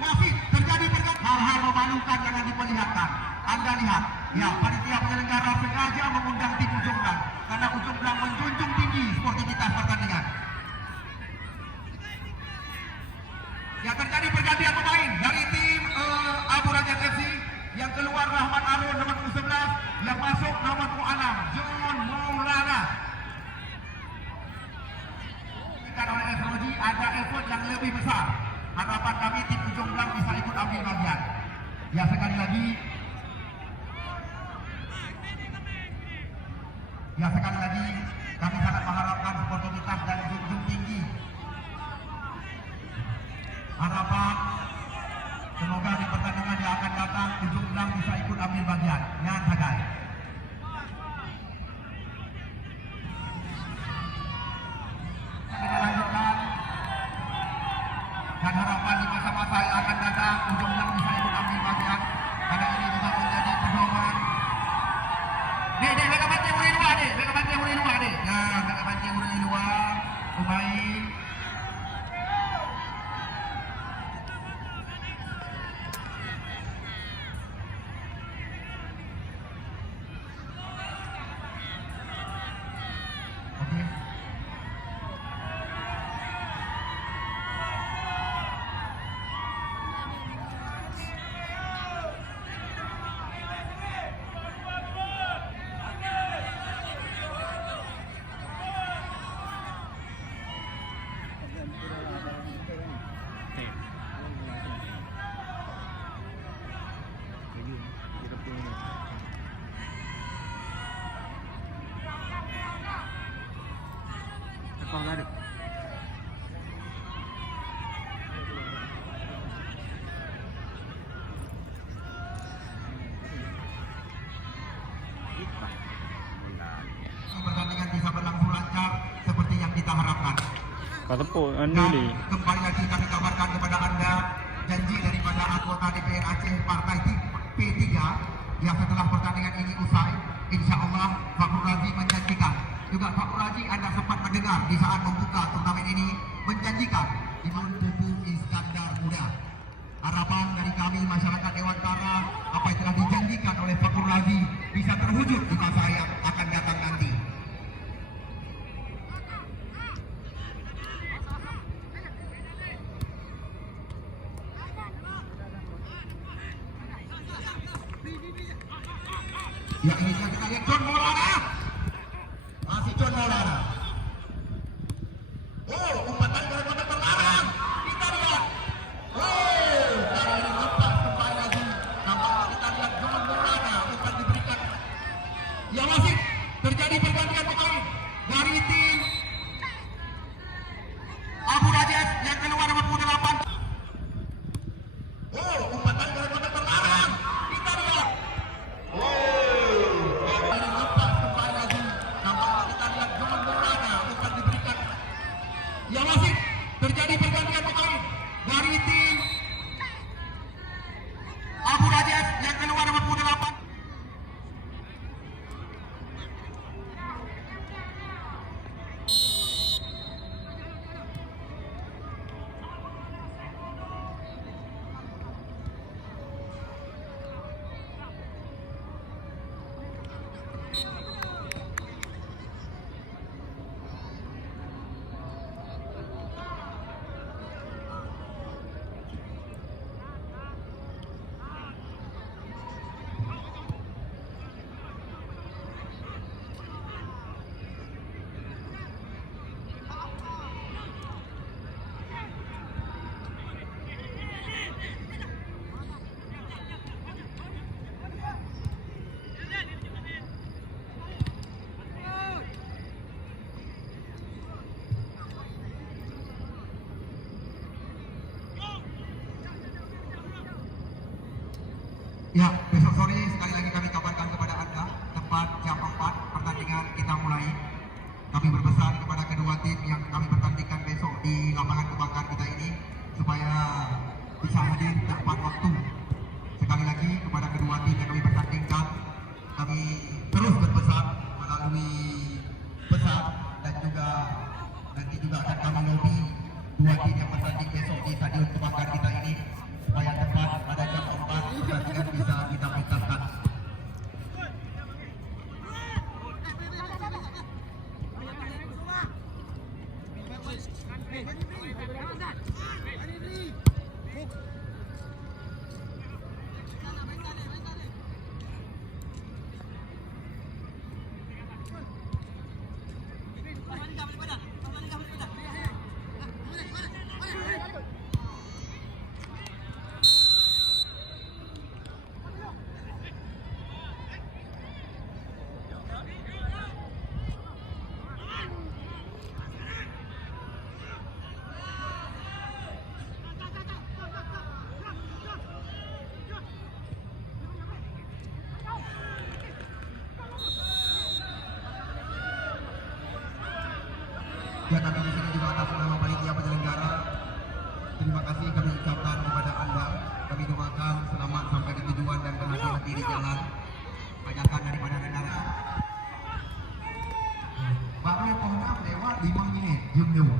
Masih terjadi hal-hal memalukan yang diperlihatkan. Anda lihat, ya panitia penyelenggara sengaja mengundang tim Ujung Blang karena Ujung Blang menjunjung tinggi sportivitas pertandingan. Ya, terjadi pergantian pemain dari tim Abu Raja FC. Yang keluar Rahmat Arun nomor 11, yang masuk nomor 6 John Maulana. Diberikan oleh FROG ada effort yang lebih besar. Harapan kami tim Ujung Blang bisa ikut ambil bagian. Ya, sekali lagi kami sangat mengharapkan sportivitas dan junjung tinggi. Harapan semoga di pertandingan yang akan datang Ujung Blang bisa ikut ambil bagian. Ngan sagai. Kita lanjutkan. Dan harapan di masa-masa yang akan datang Ujung Blang bisa ikut ambil bagian. Karena ini juga menjadi pedoman. Dek, mereka banting mulai luar dek. Nah, mereka banting mulai luar. Pemain. Kau ada. Pertandingan bisa berlangsung lancar seperti yang kita harapkan. Kata pun anu Dan ni. kembali lagi kami kabarkan kepada anda janji daripada anggota DPR Aceh Partai P3 yang setelah pertandingan ini usai, insya Allah Fakrul Razi menjanjikan. Juga Fakrul Razi anda sempat mendengar di saat membuka turnamen ini menjanjikan Imun Pupu Iskandar Muda. Harapan dari kami masyarakat Dewantara apa yang telah dijanjikan oleh Fakrul Razi bisa terwujud di masa yang akan datang nanti. Ya ini yang kita lihat John Maulana. Masih John Maulana. Oh, umpatan dari kotak terlarang. Kita lihat. Oh, kali ini lepas kembali lagi. Nampaknya kita lihat John Maulana bukan diberikan. Ya masih terjadi pergantian pemain dari tim Abu Rajes yang keluar nomor 8. Oh, umpatan dari kotak terlarang. Kita lihat. Ya masih terjadi pergantian pemain dari tim Abu Rajes yang keluar nomor 8. Ya, besok sore sekali lagi kami kabarkan kepada anda tepat jam 4 pertandingan kita mulai. Kami berpesan kepada kedua tim yang kami pertandingkan besok di lapangan kebanggaan kita ini supaya bisa hadir tepat waktu. Sekali lagi kepada kedua tim yang kami pertandingkan, kami terus berpesan melalui pesan dan juga nanti juga akan kami lobby dua tim yang bertanding besok di stadion kebanggaan kita ini supaya tepat pada jam 4 pertandingan bisa kita meningkatkan. Ya kami di sini juga atas nama panitia penyelenggara. Terima kasih kami ucapkan kepada anda. Kami doakan selamat sampai ke tujuan dan berhati-hati di jalan. Banyakkan daripada negara. Baru yang pohon lewat 5 menit. Jom.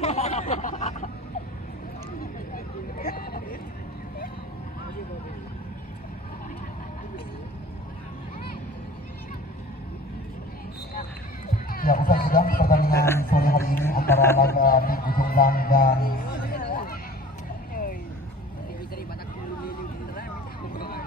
Ya, usai sudah pertandingan sore hari ini antara laga Minggu Jumlang dan